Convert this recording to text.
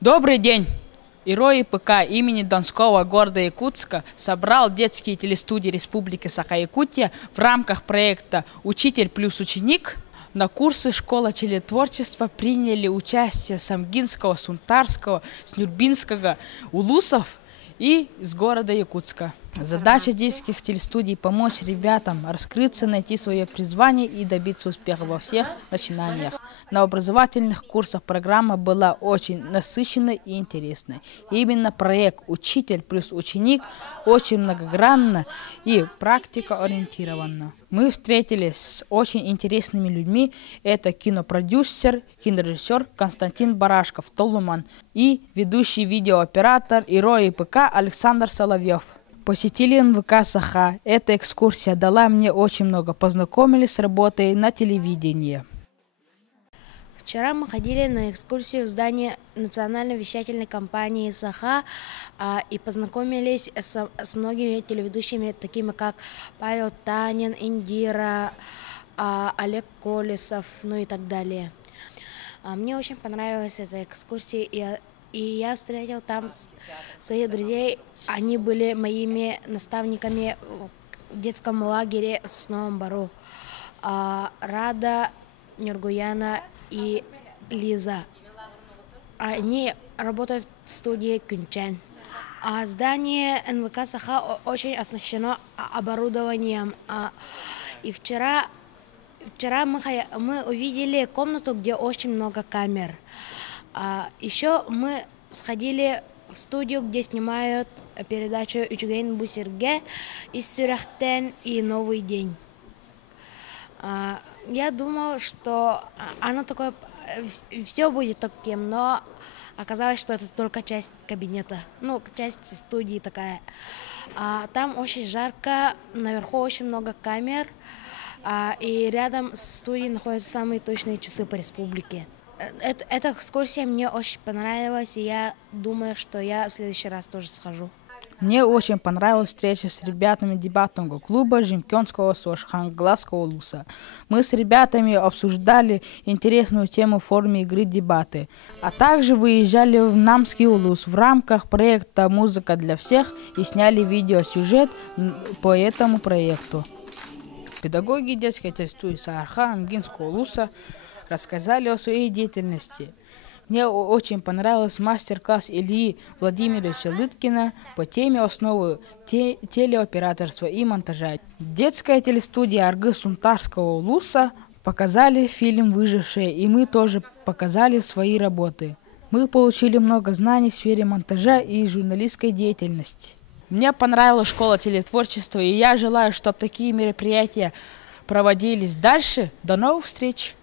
Добрый день! ИПК имени Донского города Якутска собрал детские телестудии Республики Саха-Якутия в рамках проекта «Учитель плюс ученик». На курсы «Школа телетворчества» приняли участие Самгинского, Сунтарского, Снюрбинского, Улусов и из города Якутска. Задача детских телестудий – помочь ребятам раскрыться, найти свое призвание и добиться успеха во всех начинаниях. На образовательных курсах программа была очень насыщенной и интересной. Именно проект «Учитель плюс ученик» очень многогранно и практикоориентированно. Мы встретились с очень интересными людьми. Это кинопродюсер, кинорежиссер Константин Барашков, Толуман и ведущий видеооператор ИПК Александр Соловьев. Посетили НВК Саха. Эта экскурсия дала мне очень много. Познакомились с работой на телевидении. Вчера мы ходили на экскурсию в здание национальной вещательной компании Саха и познакомились с многими телеведущими, такими как Павел Танин, Индира, Олег Колесов, ну и так далее. Мне очень понравилась эта экскурсия, и я встретил там своих друзей. Они были моими наставниками в детском лагере в Сосновом Бору. Рада, Нюргуяна и Лиза. Они работают в студии Кюнчен. Здание НВК Саха очень оснащено оборудованием. И вчера мы увидели комнату, где очень много камер. Еще мы сходили в студию, где снимают передачу «Учугейн Бусерге» из Сюряхтен и «Новый день». Я думал, что оно такое, все будет таким, но оказалось, что это только часть кабинета, ну, часть студии такая. Там очень жарко, наверху очень много камер, и рядом с студией находятся самые точные часы по республике. Эта экскурсия мне очень понравилась, и я думаю, что я в следующий раз тоже схожу. Мне очень понравилась встреча с ребятами дебатного клуба Жимкёнского Сошхангласского Улуса. Мы с ребятами обсуждали интересную тему в форме игры дебаты, а также выезжали в Намский Улус в рамках проекта «Музыка для всех» и сняли видеосюжет по этому проекту. Педагоги детской телестудии Саха-Амгинского Улуса рассказали о своей деятельности. Мне очень понравился мастер-класс Ильи Владимировича Лыткина по теме основы телеоператорства и монтажа. Детская телестудия Аргы Сунтарского Улуса показали фильм «Выжившие», и мы тоже показали свои работы. Мы получили много знаний в сфере монтажа и журналистской деятельности. Мне понравилась школа телетворчества, и я желаю, чтобы такие мероприятия проводились дальше. До новых встреч!